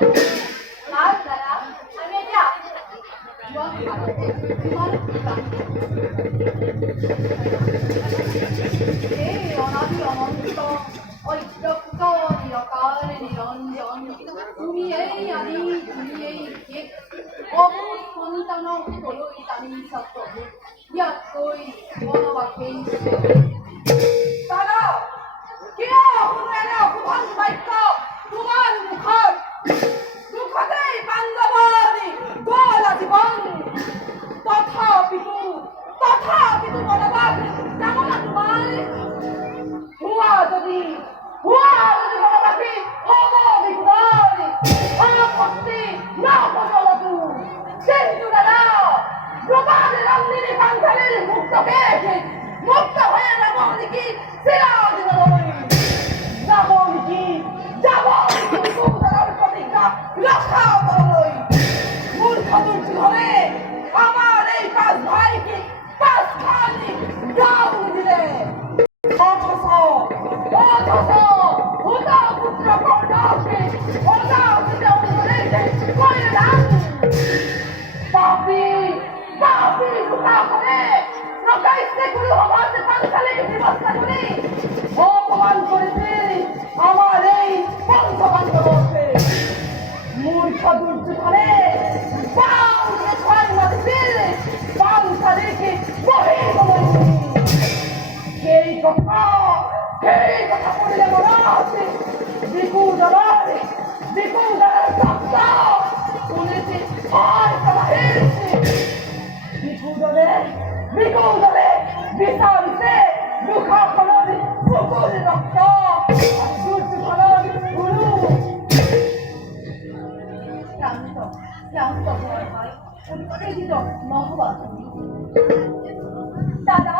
আর দাদা আমি এটা এই অনাদি অনন্ত ঐক্যক্ত নিরকার নিরঞ্জন তুমি এই আদি তুমি এই শেষ অবুধ সন্তান হলই তানি সত্য ইয়াতকৈ মনোবাকেই দাদা কিয় কোনো এনে অপমান বাক্য তোমাৰ মুখতেই পাণ্ডৱনী গল জীৱন তথাপিতো মনোবাক কামনা তোমাৰ হুৱা যদি মনোবাকী হব বিগুণী ভক্তি নপজলতু কিন্তু দাদা প্রবাদ রঙ্গিনী পাঞ্চালীর মুক্তকে মুক্ত হয়ে যাব নাকি চিরদিন যাব নাকি বিকুদার প্রতিজ্ঞা রক্ষা করলই মূর্খ দুর্যোধনে আমার এই পাঁচ ভাইকে পাঁচ খানি গাও দিলে অথচ হুতা পুত্র কর্ণকে ওটা দিতে অনুরেখে কইলাম পাপি রুখা করে লোকাইতে গুরু হবাতে পাঞ্চালী বিবস্তা করি অপমান করেছে আমার এই পঞ্চপাণ্ডবকে মূর্খ দুর্যোধনে বাউকে ছয় মারতে পাঞ্চালীকে বহির্গমন এই কথা বললে মনে আছে বিকুদার শব্দ শুনেছি ভয় করা হয়েছে বিকুদরে বিচারিতে দুঃখা ফলরি পুকুর রক্ত সূর্য ফলরি গুরু শান্ত ভয় হয় উত্তেজিত নহবা দাদা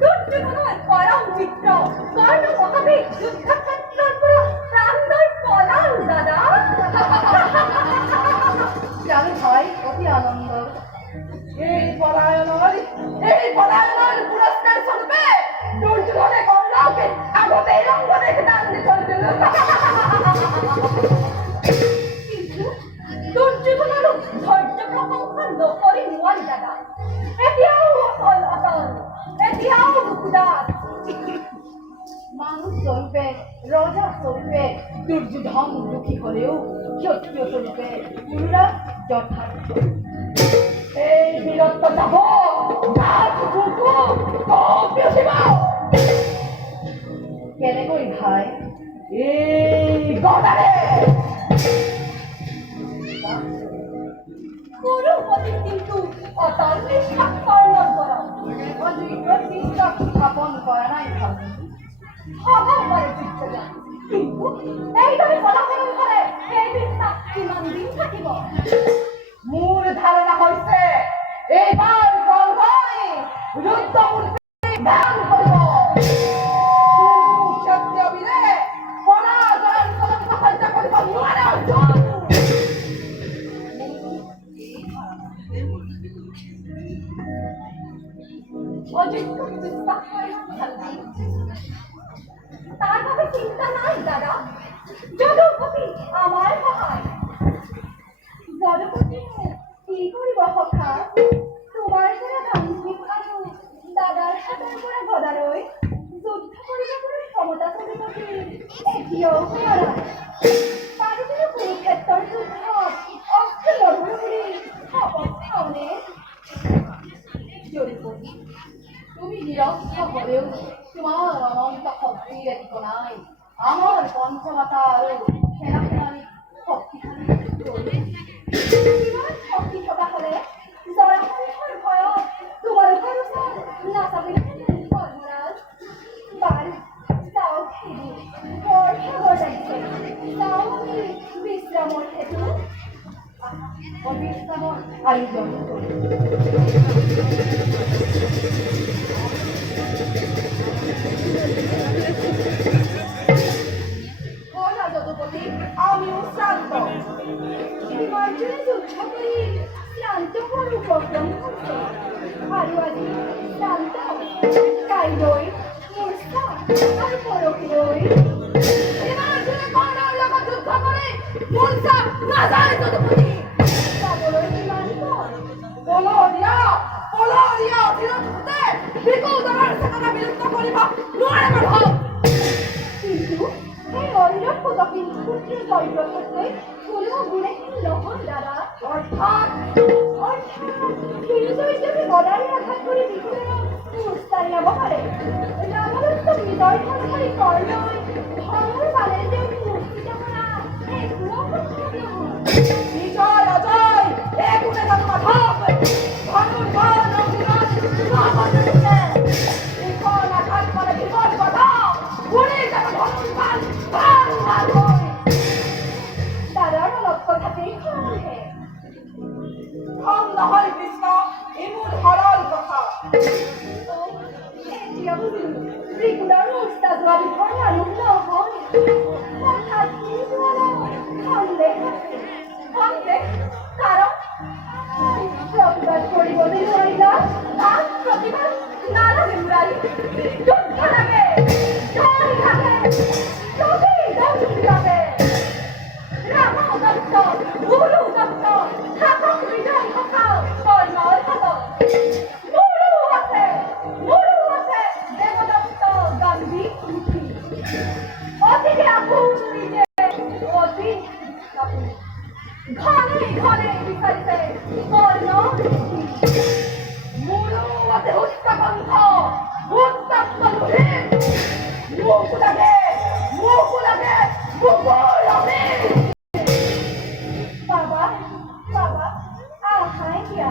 দুর্যোধনের পরম মিত্র কর্ণ মহাবীর যুদ্ধক্ষেত্রের পুরো প্রাণদয় পলাল দাদা জানি ভাই অতি আনন্দ এই পলায়নের পুরস্কার স্বরূপে দুর্যোধনে কর্ণকে আগতে এই রঙ্গ দেখে টানতে চলছিল কিন্তু দুর্যোধনেরও ধৈর্য প্রশংসা নকরি নোৱাৰি দাদা এতিয়াও অটল এতিয়াও মুকুদার মানুষ স্বরূপে রজা স্বরূপে দুর্যোধন দুঃখী হলেও ক্ষত্রিয় স্বরূপে গুরুরাজ যথার্থ এই বীরত্ব যাব কেনেকৈ ভাই এই গদারে কুরুপতি কিন্তু অটল নিষ্ঠা কর্ণর করা অযোগ্য বিশ্বাস স্থাপন করা নাই ভাবি ভগবানের দিচ্ছে না কিন্তু এইভাবে ফলাফল করে এই বিশ্বাস কিমান দিন থাকিব মূল ধারণা হইছে এইবার গর্ভই যুদ্ধ করতে ধ্যান করব সত্য বিলে পরাজয়ের সমস্ত হত্যা করিব নোৱাৰে অর্জুন অযোগ্য বিশ্বাস করে ভাল নাই তার ভাবে চিন্তা নাই দাদা জগৎপতি আমার সহায় জগৎপতি কি করিব সখা তোমাৰ পৰা বান্ধৱীক আৰু দাদাৰ হাতৰ পৰা গদালৈ যুদ্ধ কৰিবলৈ ক্ষমতা চলিব এতিয়াও হোৱা নাই আৰু কুৰুক্ষেত্ৰৰ যুদ্ধত অস্ত্ৰ লঢ়ো বুলি শপত খাওঁনে জৰিপতি তুমি নিৰস্ত্ৰ হলেও তোমাৰ অনন্ত শক্তিৰ একো নাই আমাৰ পঞ্চমাতা আৰু সেনাসেনানী শক্তিশালী ইমান শক্তি থকা হলে জয়সংঘৰ ভয়ত তোমালোকৰ ওচৰত নাচাবিলেহেঁতেন কৰ্মৰাজ বাৰু চাওক খেদি বৰ ভাগৰ লাগিছে চাওঁ আমি বিশ্ৰামৰ হেতু বিশ্ৰামৰ আয়োজন কৰিম যদুপতি আমিও শ্রান্ত বিমার্জনে যুদ্ধ করি শ্রান্ত হওয়ার উপক্রম করছে আৰু আজি শ্রান্ত কাইলৈ মূৰ্ছা আৰু পৰহিলৈ বিমাৰ্জনে কৰ্ণৰ লগত যুদ্ধ কৰে মনসা না যায় যদুপতি বলই বিমান বলো দিয়া ধীরতে বিকুদরার সাথে বিরুদ্ধ করিবা নোৱাৰে মাধৱ কিন্তু এই অনিরক্ষ দক্ষিণ পুত্রের চরিত্র সত্যই কোনো গুণহীন নহন দাদা অর্থাৎ চরিত্রকে গদারি আঘাত করে বিকুদের মুস্তারি অবহারে রামদত্ত বিজয় সংসারী কর্ণই ধর্মের বালের যে মুক্তিতে করা এগুলো বিজয় অজয় এ গুণে যেন মাধব ধনুর্বাণ অভিনাশ মহাবল এখন আঘাত করে বিপদ কথা গুণে যেন ধনুর্বাণ বাল হয় দাদার অলপ কথাতেই খরচে কম নহয় কৃষ্ণ এমন সরল কথা এতিয়া বুজিলো ত্ৰিকুলাৰ মুস্তা যোৱা বিষয় মানুহ নহয় হঠাৎ কি যোৱা সন্দেহ কাৰণ প্ৰতিবাদ কৰিবলৈ নোৱাৰিলা তাক প্ৰতিবাদ নালাগে মুৰাৰী যুদ্ধ লাগে জয় লাগে যদি লাগে ৰাম দত্ত গুৰু দত্ত শাসক বিজয় সকাও কৰ্ণৰ হাতত মোৰো আছে দেৱদত্ত গান্ধী অতি আপোন নিজে অতি ঘনে ঘনে বিচাৰিছে কৰ্ণ মোৰো আছে উত্তপন্থ উত্তপ্ত মোক লাগে বাবা আহাই দিয়া